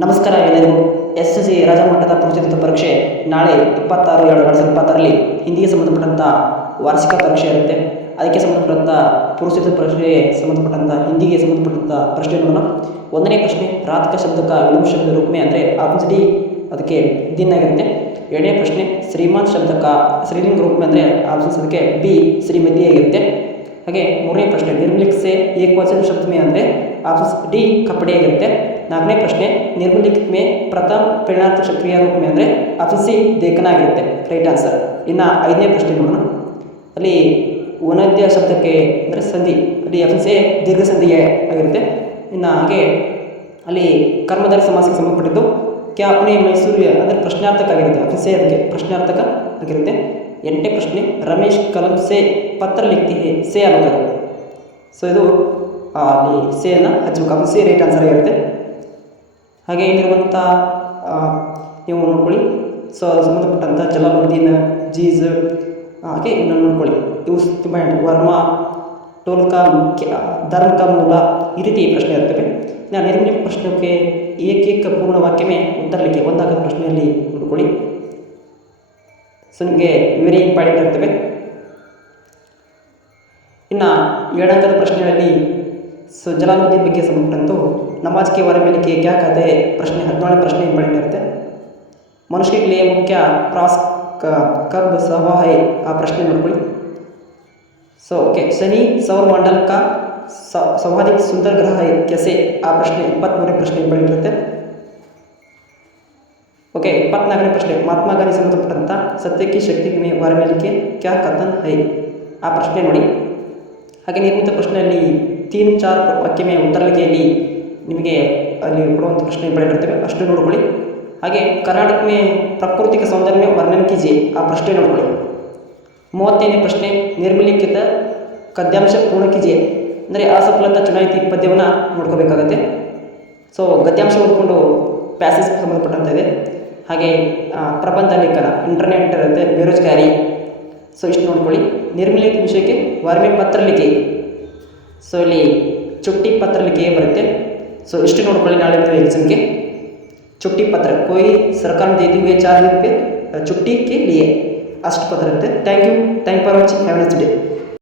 ನಮಸ್ಕಾರ ಎಲ್ಲರಿಗೂ. SSC ರಾಜ್ಯಮಟ್ಟದ ಪುರುಷತ್ವ ಪರೀಕ್ಷೆ ನಾಳೆ 26/7/2026ರಲ್ಲಿ ಹಿಂದಿಗೆ ಸಂಬಂಧಪಟ್ಟಂಥ ವಾರ್ಷಿಕ ಪರೀಕ್ಷೆ ಇರುತ್ತೆ. ಅದಕ್ಕೆ ಸಂಬಂಧಪಟ್ಟಂಥ ಪುರುಷತ್ವ ಪರೀಕ್ಷೆಗೆ ಸಂಬಂಧಪಟ್ಟಂಥ ಹಿಂದಿಗೆ ಸಂಬಂಧಪಟ್ಟಂಥ ಪ್ರಶ್ನೆಗಳನ್ನು ಒಂದನೇ ಪ್ರಶ್ನೆ ರಾತಕ ಶಬ್ದಕ ವಿಲೋಮ ಶಬ್ದ ರೂಪಮೆ ಅಂದರೆ ಆಪ್ಷನ್ ಡಿ ಅದಕ್ಕೆ ದಿನ ಆಗಿರುತ್ತೆ. ಎರಡನೇ ಪ್ರಶ್ನೆ ಶ್ರೀಮಂತ್ ಶಬ್ದಕ ಸ್ತ್ರೀಲಿಂಗ ರೂಪಮೆ ಅಂದರೆ ಆಪ್ಷನ್ಸ್ ಅದಕ್ಕೆ ಬಿ ಶ್ರೀಮತಿ ಆಗಿರುತ್ತೆ. ಹಾಗೆ ಮೂರನೇ ಪ್ರಶ್ನೆ ನಿರ್ಮಲಿಕ್ ಸೆ ಏಕವಚನ ಶಬ್ದ ಮೇ ಅಂದರೆ ಆಪ್ಷನ್ಸ್ ಡಿ ಕಪಡೆ ಆಗಿರುತ್ತೆ. ನಾಲ್ಕನೇ ಪ್ರಶ್ನೆ ನಿರ್ಮಲಿಕ್ ಮೇ ಪ್ರಥಮ ಪರಿಣಾತ್ಮಕ ಕ್ರಿಯಾ ರೂಪ ಮೇ ಅಂದರೆ ಆಪ್ಷನ್ ಸಿ ದೇಖನ ಆಗಿರುತ್ತೆ, ರೈಟ್ ಆನ್ಸರ್. ಇನ್ನು ಐದನೇ ಪ್ರಶ್ನೆ ನೋಡೋಣ. ಅಲ್ಲಿ ವನದ್ಯ ಶಬ್ದಕ್ಕೆ ಅಂದರೆ ಸಂಧಿ, ಅಲ್ಲಿ ಆಪ್ಷನ್ ಸಿ ದೀರ್ಘ ಸಂಧಿಗೆ ಆಗಿರುತ್ತೆ. ಇನ್ನು ಹಾಗೆ ಅಲ್ಲಿ ಕರ್ಮಧಾರಿ ಸಮಾಸಕ್ಕೆ ಸಂಬಂಧಪಟ್ಟಿದ್ದು ಕ್ಯಾ ಅಪ್ನೆ ಮೈಸೂರು ಅಂದರೆ ಪ್ರಶ್ನಾರ್ಥಕ ಆಗಿರುತ್ತೆ, ಆಪ್ಷನ್ ಸಿ ಅದಕ್ಕೆ ಪ್ರಶ್ನಾರ್ಥಕ ಆಗಿರುತ್ತೆ. ಎಂಟನೇ ಪ್ರಶ್ನೆ ರಮೇಶ್ ಕಲಂ ಸೆ ಪತ್ರ ಲಿಖತಿ ಹೇ ಸೆ ಅಲಂಕಾರ. ಸೊ ಇದು ಅಲ್ಲಿ ಸೇನ ಹಚ್ಚಬೇಕು, ಆಪ್ಷನ್ ಸಿ ರೈಟ್ ಆನ್ಸರ್ ಆಗಿರುತ್ತೆ. ಹಾಗೆ ಇಲ್ಲಿರುವಂಥ ನೀವು ನೋಡ್ಕೊಳ್ಳಿ. ಸೊ ಸಂಬಂಧಪಟ್ಟಂಥ ಜಲಾಲುದ್ದೀನ್ ಜೀಜ್ ಹಾಗೆ ಇನ್ನು ನೋಡ್ಕೊಳ್ಳಿ. ಇವು ತುಂಬ ವರ್ಮ ಟೋಲ್ಕ ಮುಖ್ಯ ಧರ್ಮಕ ಮೂಲ ಈ ರೀತಿ ಪ್ರಶ್ನೆ ಇರ್ತವೆ. ನಾನು ನಿರ್ಮಲಿಕ ಪ್ರಶ್ನೆಗೆ ಏಕೈಕ ಪೂರ್ಣ ವಾಕ್ಯವೇ ಉತ್ತರ ಲಿಖಿ ಒಂದಾಗದ ಪ್ರಶ್ನೆಯಲ್ಲಿ ನೋಡ್ಕೊಳ್ಳಿ. ಸೊ ನಿಮಗೆ ವೆರಿ ಇಂಪಾರ್ಟೆಂಟ್ ಇರ್ತವೆ. ಇನ್ನು ಏಳಂಕದ ಪ್ರಶ್ನೆಗಳಲ್ಲಿ ಸೊ ಜಲಾಲುದ್ದೀನ್ ಬಗ್ಗೆ ಸಂಬಂಧಪಟ್ಟಂತೂ ನಮಾಜ್ ಕೆ ಬಾರೆ ಮೇಲೆ ಕ್ಯಾ ಕತೆ ಪ್ರಶ್ನೆ 17ನೇ ಪ್ರಶ್ನೆ ಇಂಪಾರ್ಟೆಂಟ್ ಇರುತ್ತೆ. ಮನುಷ್ಯ के लिए मुख्य प्रास कब सवा है ಆ ಪ್ರಶ್ನೆ ನೋಡ್ಕೊಳ್ಳಿ. ಸೊ ಓಕೆ ಶನಿ ಸೌರಮಂಡಲ का सर्वाधिक सुंदर ग्रह है कैसे ಆ ಪ್ರಶ್ನೆ 23ನೇ ಪ್ರಶ್ನೆ ಇಂಪಾರ್ಟೆಂಟ್ ಇರುತ್ತೆ. ಓಕೆ 24ನೇ ಪ್ರಶ್ನೆ ಮಹಾತ್ಮ ಗಾಂಧಿ ಸಂಬಂಧಪಟ್ಟಂಥ ಸತ್ಯಕ್ಕೆ ಶಕ್ತಿ ಬಾರೆ ಮೇಲೆ ಕ್ಯಾ ಕಥನ್ ಹೈ ಆ ಪ್ರಶ್ನೆ ನೋಡಿ. ಹಾಗೆ ನಿರ್ಮಿತ ಪ್ರಶ್ನೆಯಲ್ಲಿ 3-4 ವಾಕ್ಯ ಮೇ ಉತ್ತರ ಲಿಖಿಯಲ್ಲಿ ನಿಮಗೆ ಅಲ್ಲಿ ಕೊಡುವಂಥ ಪ್ರಶ್ನೆ ಇಂಪಾರ್ಟೆಂಟ್ ಇರ್ತವೆ, ಅಷ್ಟು ನೋಡ್ಕೊಳ್ಳಿ. ಹಾಗೆ ಕರ್ನಾಟಕ ಮೇ ಪ್ರಾಕೃತಿಕ ಸೌಂದರ್ಯ ವರ್ಣನೆ ಕೀಜಿಯೇ ಆ ಪ್ರಶ್ನೆ ನೋಡ್ಕೊಳ್ಳಿ. 35ನೇ ಪ್ರಶ್ನೆ ನಿರ್ಮಲಿಖಿತ ಗದ್ಯಾಂಶ ಪೂರ್ಣ ಕೀಜಿಯೇ ಅಂದರೆ ಅಸಫಲತಾ ಚುನಾಯಿತಿ ಪದ್ಯವನ್ನು ನೋಡ್ಕೋಬೇಕಾಗತ್ತೆ. ಸೊ ಗದ್ಯಾಂಶ ಓದ್ಕೊಂಡು ಪ್ಯಾಸೇಜ್ ಸಂಬಂಧಪಟ್ಟಂತ ಇದೆ. ಹಾಗೆ ಪ್ರಬಂಧ ಲೇಖನ ಇಂಟರ್ನೆಟ್ ಇರುತ್ತೆ, ಬೇರೋಜ್ಗಾರಿ. ಸೊ ಇಷ್ಟು ನೋಡ್ಕೊಳ್ಳಿ. ನಿರ್ಮಲಿತ ವಿಷಯಕ್ಕೆ ವಾರ್ಮೆ ಪತ್ರ ಲಿಖಿ, ಸೊ ಇಲ್ಲಿ ಚುಟ್ಟಿ ಪತ್ರ ಲಿಖಿಯೇ ಬರುತ್ತೆ. ಸೊ ಇಷ್ಟು ನೋಡ್ಕೊಳ್ಳಿ. ನಾಳೆ ಎಕ್ಸಾಮ್ಗೆ ಚುಟ್ಟಿ ಪತ್ರ कोई सरकार ने देती हुए 4 दिन पे छुट्टी के लिए अष्ट पत्र रहते हैं. Thank you for watching, have a nice day.